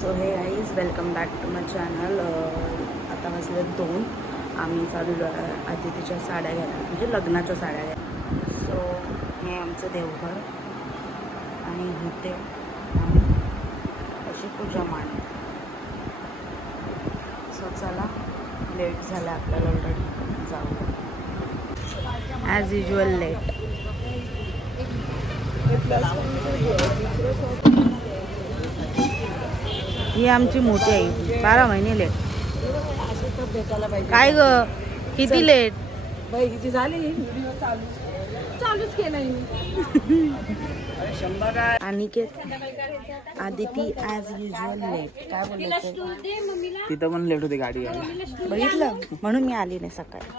So hey guys welcome back to my channel. आता वाजले 2. आम्ही चालू अतिथीच्या साड्या घ्यायला, म्हणजे लग्नाच्या साड्या घ्यायला. सो हे आमचं देवघर आणि इथे आम्ही अशी पूजा मांडली. सो चला, लेट झाला आपल्याला ऑलरेडी, जाऊ. As usual late. ही आमची मोठी आई 12 महिने लेट. काय ग, किती लेट किती झाली? चालूच केलं. Aniket Aditi as usual late. काय बोलायचं, तिथं पण लेट होती गाडी. बघितलं म्हणून मी आली नाही सकाळी.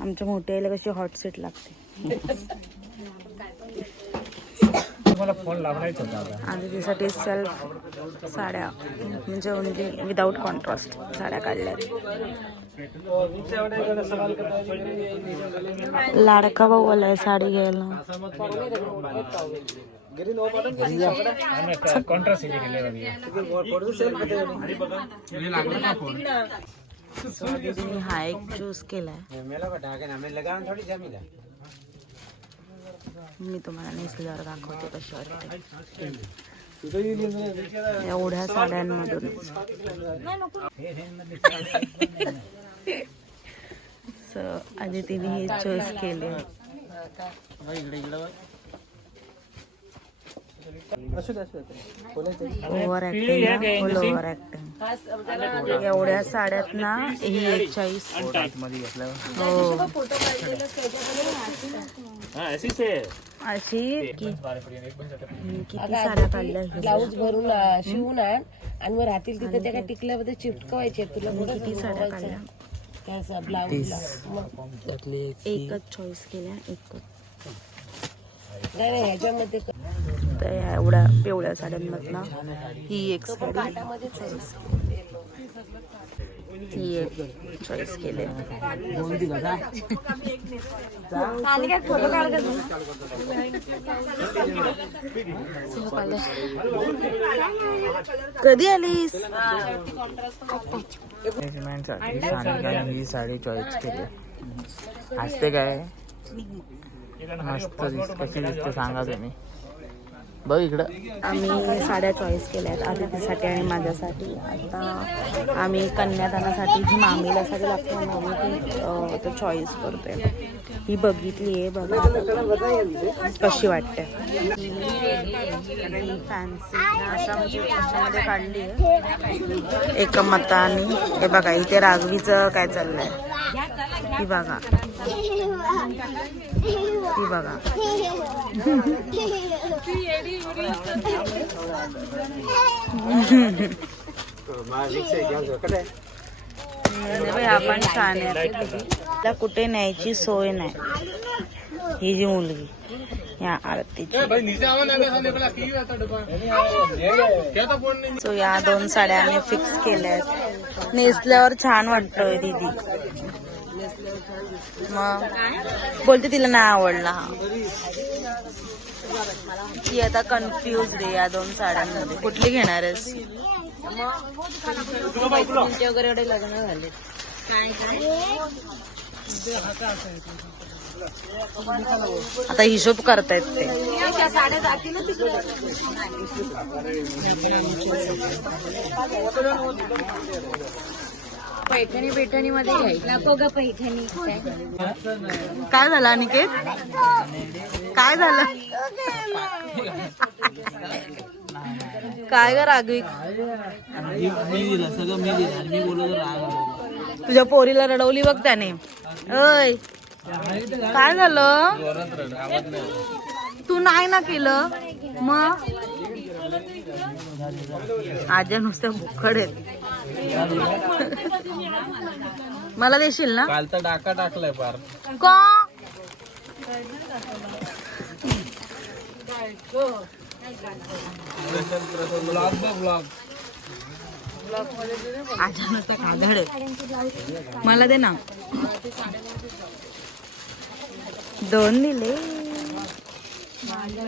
आमच्या मोठ्या आईला कशी हॉट सीट लागते. मला फोन लावायचा होता. आदितीसाठी सेल्फ साड्या, म्हणजे ओनली विदाऊट कॉन्ट्रास्ट साड्या काढल्या. लाडका भाऊ आलाय साडी घ्यायला. हा एक चूज केलाय. मी तुम्हाला नेसल्यावर दाखवते कशी वाटते. एवढ्या साड्यांमधून आदितीने हे चॉईस केले. ओव्हर ऍक्टिंग, फुल ओव्हर ऍक्टिंग. एवढ्या साड्यात ना ही 41. हो, अशी किती साड्या काढल्या. ब्लाऊज भरून शिवून आण आणि मग राहतील तिथे त्या टिकल्यामध्ये चिटकवायचे. तुला किती साड्या काढल्या. ब्लाऊजला एकच चॉईस केल्या, एकच. नाही ह्याच्यामध्ये तर ह्या एवढ्या पिवळ्या साड्यांमधनं ही एक साडी, ही एक चॉईस केले. कधी आलीस? ही साडी चॉईस केली. असते काय मस्त कशी दिसते सांगा तुम्ही. बघ इकडं. आम्ही साड्या चॉईस केल्या आहेत आदितीसाठी आणि माझ्यासाठी. आता आम्ही कन्यादानासाठी जी मामीला साडी लागते आम्ही ती चॉईस करतोय. ही बघितली आहे, बघा कशी वाटते. फॅन्सी अशा म्हणजे त्याच्यामध्ये काढली आहे एकमताने. हे बघा इथे राघवीचं काय चाललंय. ही बघा, ही बघा. आपण छान आहे. तिला कुठे न्यायची सोय नाही. ही जी मुलगी या आरतीची. सो या 2 साड्या आम्ही फिक्स केल्या आहेत. नेसल्यावर छान वाटतोय दीदी. मग बोलते तिला नाही आवडला. ती आता कन्फ्युज आहे या 2 साड्यांमध्ये. कुठली घेणार आहेस? वगैरे एवढे लग्न झाले. आता हिशोब करतायत ते. पैठणी पैठणी मध्ये नको ग पैठणी. काय झालं अनिकेत? काय झालं? काय ग राघवी? तुझ्या पोरीला रडवली बघ त्याने. ओय काय झालं? तू नाही ना केलं मग. आज्या नुसत्या भुक्कड आहेत. मला देशील ना? कालचा डाका टाकलाय पार. का आज्या नुसत्या कादळ. मला दे ना. 2 दिले.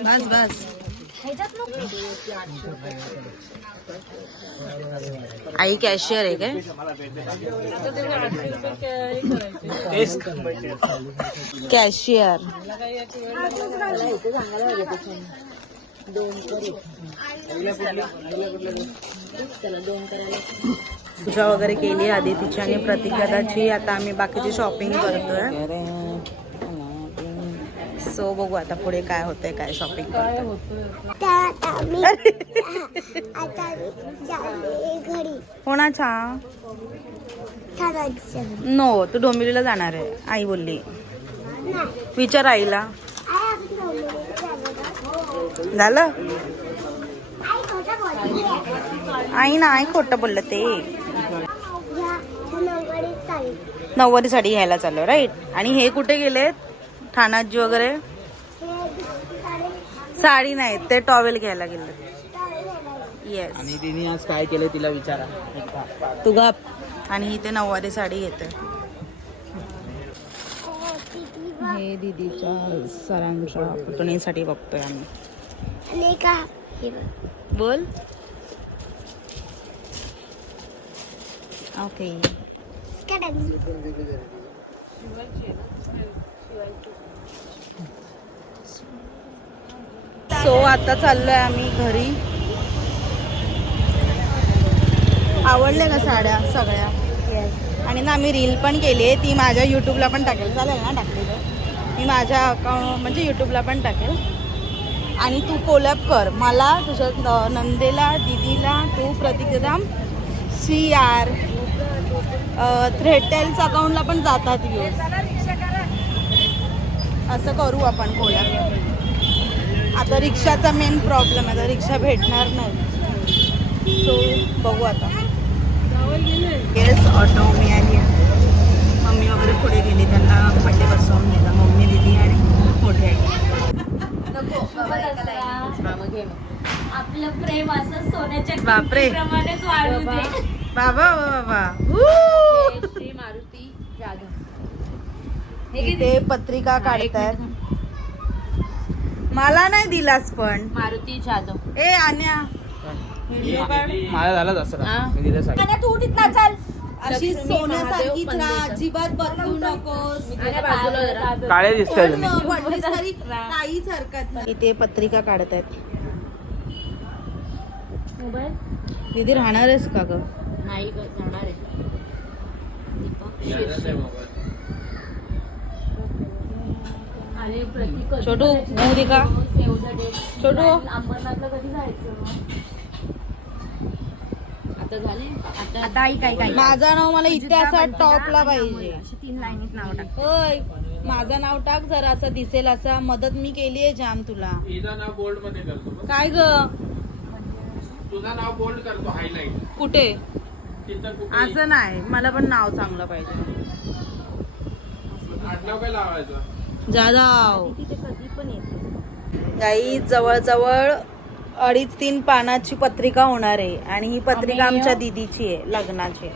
बस बस. आई कॅशियर आहे काय? कॅशियर. पूजा वगैरे केली आधी तिची आणि प्रतिकाची. आता आम्ही बाकीची शॉपिंग करतोय. सो बघू आता पुढे काय होतंय, काय शॉपिंग कोणाच्या. नो, तू डोंबिवलीला जाणार आहे आई बोलली. विचार आईला. झालं आई ना, आई खोटं बोललं ते. नऊवारी साडी घ्यायला चाललो राईट. आणि हे कुठे गेलेत ठाणाजी वगैरे? साडी नाही, ते टॉवेल घ्यायला गेले. येस. आणि तिने आज काय केलं तिला विचारा. तू गप. आणि इथे नऊवारी साडी घेते. हे दीदीच्या सरांच्या पुतणीसाठी बघतोय आम्ही. बोल. ओके. सो आता चाललोय आम्ही घरी. आवडले का साड्या सगळ्या? आणि ना आम्ही रील पण केली आहे, ती माझ्या यूट्यूबला पण टाकेल. चालेल ना? टाकली मी माझ्या अकाउंट म्हणजे यूट्यूबला पण टाकेल. आणि तू कोलॅब कर मला, तुझ्या नंदेला, दीदीला, तू प्रतिकदा CR थ्रेटेल्स अकाउंटला पण जातात व्ह्यूज. असं करू आपण कोलॅब. आता रिक्षाचा मेन प्रॉब्लेम आहे, आता रिक्षा भेटणार नाही. सो बघू आता. येस, ऑटो मी आली. मम्मी वगैरे पुढे गेली, त्यांना पट्टे बसवून दिला. मम्मी, दीदी आणि मोठी आई. आपलं प्रेम असं सोन्याच्या बापरे. प्रमाणेच वाढू दे. बाबा बाबा. श्री मारुती जाधव. इथे पत्रिका काढतायत. मला नाही दिलास पण. मारुती जाधव. ए आन्या, व्हिडिओ काढ. मला झाला दसरा. मी दिलं साडी. तू तिथला चाल. अशी सोन्यासारखीच राहा, अजिबात बदलू नकोस. काळे दिसतंय पण तुम्ही. पडलीस तरी काहीच हरकत नाही. इथे पत्रिका काढतायत. मोबाईल दीदी राहणार आहेस का ग? नाही जाणार आहे. छोटू मोदी का? छोटू अंबरनाथला कधी जायचं? आता झाले. आता काय माझं नाव मला इथे असा टॉपला पाहिजे. 3 लाईनीत नाव टाक. होय, माझं नाव टाक जरा, असं दिसेल असा. मदत मी केली आहे जाम तुला. तुझं नाव बोल्ड मध्ये करतो. काय ग? तुझं नाव बोल्ड करतो हायलाइट. कुठे? तिथं कुठे असं नाही, मला पण नाव चांगलं पाहिजे. आडनाव काय लावायचं? जाधव. तिथे कधी पण येते. गाई जवळजवळ 2.5-3 पानाची पत्रिका होणार आहे. आणि ही पत्रिका आमच्या दीदीची आहे लग्नाची.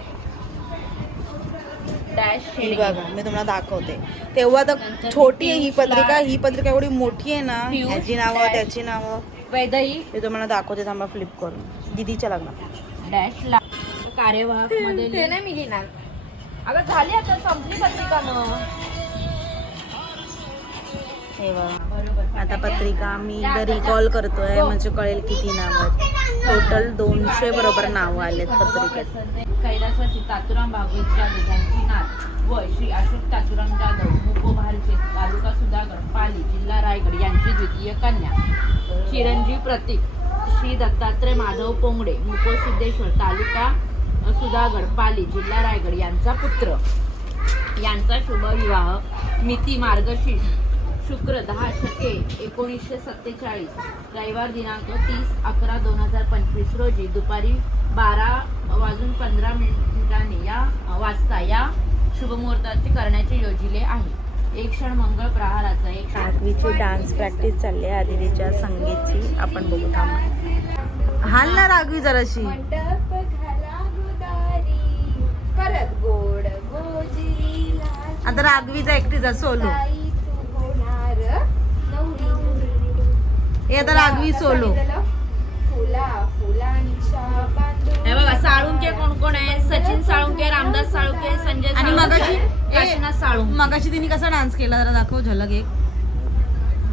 डॅश ही बघा, मी तुम्हाला दाखवते. तेव्हा तर छोटी आहे ही पत्रिका. ही पत्रिका एवढी मोठी आहे ना. ह्याची नावं, त्याची नावं वैदही मी तुम्हाला दाखवते. थांबा फ्लिप करून. दीदीच्या लग्नात. डॅश ला कार्यवाहक मध्ये ते नाही मी घेणार. अगं झाली आता, संपली पत्रिका. मग हे बघा, आता पत्रिका मी एकदा रिकॉल करतोय म्हणजे कळेल किती नावं. टोटल 200 बरोबर नावं आलेत पत्रिकेत. कैलासवासी तातुराम भागवत जाधव यांची नात व श्री अशोक तातुराम जाधव मुकोभारचे तालुका सुधागड पाली जिल्हा रायगड यांची द्वितीय कन्या चिरंजीव प्रतीक श्री दत्तात्रय माधव पोंगडे मुकोसिद्धेश्वर तालुका सुधागड पाली जिल्हा रायगड यांचा पुत्र. यांचा शुभविवाह मिती मार्गशीर्ष शुक्र 10/1947 रविवार दिनांक 30/11/2025 रोजी दुपारी 12:15 या वाजता या शुभमुहूर्ताचे करण्याचे योजिले आहे. एक क्षण मंगळ प्रहाराचा एक आठवीची डान्स प्रॅक्टिस चालली आहे आदितीच्या संगीतची. आपण बघू थांबा. हाल ना राघवी जराशी. आता राघवीचा एकटीचा सोलो. हे आता राघवी सोलो. फुला फुलांच्या सचिन साळुंके, रामदास साळुंके, संजय आणि मगाशी काशीनाथ साळुंके. मगाशी तिने कसा डान्स केला जरा दाखव झलक एक.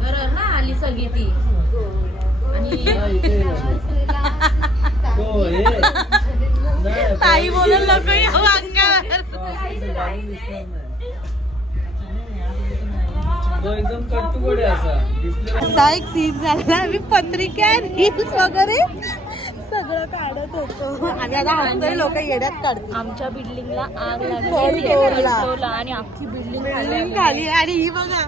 बरोबर ना, आली सगळी ती. आणि ताई बोलून नको येऊ अंगावर. एकदम कट्टुकडे असा दिसले. असा एक सीन झाला. मी पत्रिका रील्स वगैरे सगळं काढत होतो आणि आता हसतोय लोक येड्यात काढतील. आमच्या बिल्डिंगला आग फोन तोडला. लागली आणि अख्खी बिल्डिंग बिल्डिंग खाली आणि ही बघा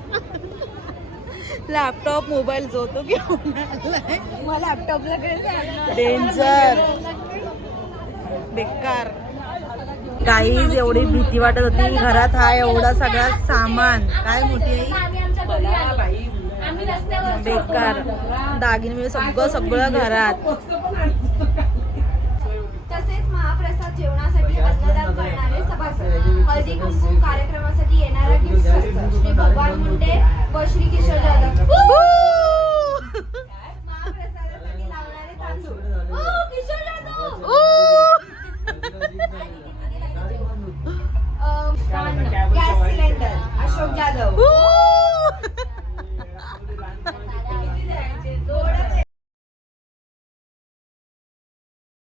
लॅपटॉप मोबाईल जो तो घेऊन आलाय. मला लॅपटॉपला काय डेंजर बेकार. काहीच एवढी भीती वाटत होती. घरात हा एवढा सगळा सामान काय मोठी आई बेकार दागिने सगळं घरात. तसेच महाप्रसाद जेवणासाठी अन्नदान करणारे सभासद, हळदी कुंकू कार्यक्रमासाठी येणारा गिफ्ट